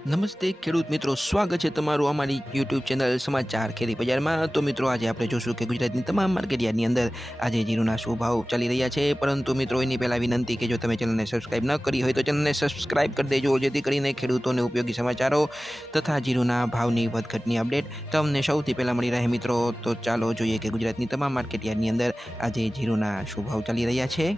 નમસ્તે ખેડૂત મિત્રો, સ્વાગત છે તમારું અમારી યુટ્યુબ ચેનલ સમાચાર ખેતી બજારમાં। તો મિત્રો, આજે આપણે જોશું કે ગુજરાતની તમામ માર્કેટ યાર્ડની અંદર આજે જીરુના શું ભાવ ચાલી રહ્યા છે। પરંતુ મિત્રો, એની પહેલાં વિનંતી કે જો તમે ચેનલને સબસ્ક્રાઇબ ન કરી હોય તો ચેનલને સબસ્ક્રાઇબ કરી દેજો, જેથી કરીને ખેડૂતોને ઉપયોગી સમાચારો તથા જીરુના ભાવની વધઘટની અપડેટ તમને સૌથી પહેલાં મળી રહે મિત્રો। તો ચાલો જોઈએ કે ગુજરાતની તમામ માર્કેટ યાર્ડની અંદર આજે જીરુના શું ભાવ ચાલી રહ્યા છે।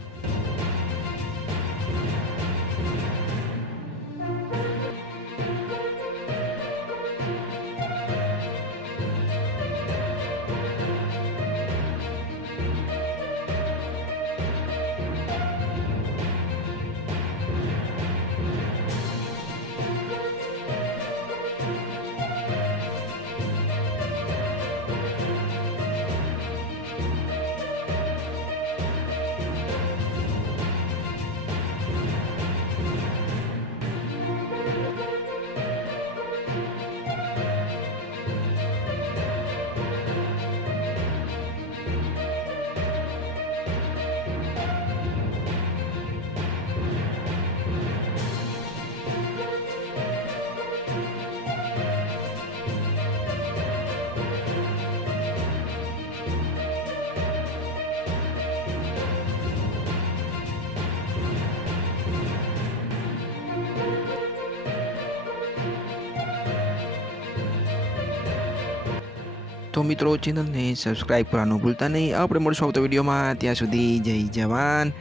તો મિત્રો, ચેનલને સબસ્ક્રાઇબ કરવાનું ભૂલતા નહીં। આપણે મળશું આવતા વિડીયોમાં, ત્યાં સુધી જય જવાન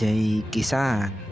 જય કિસાન।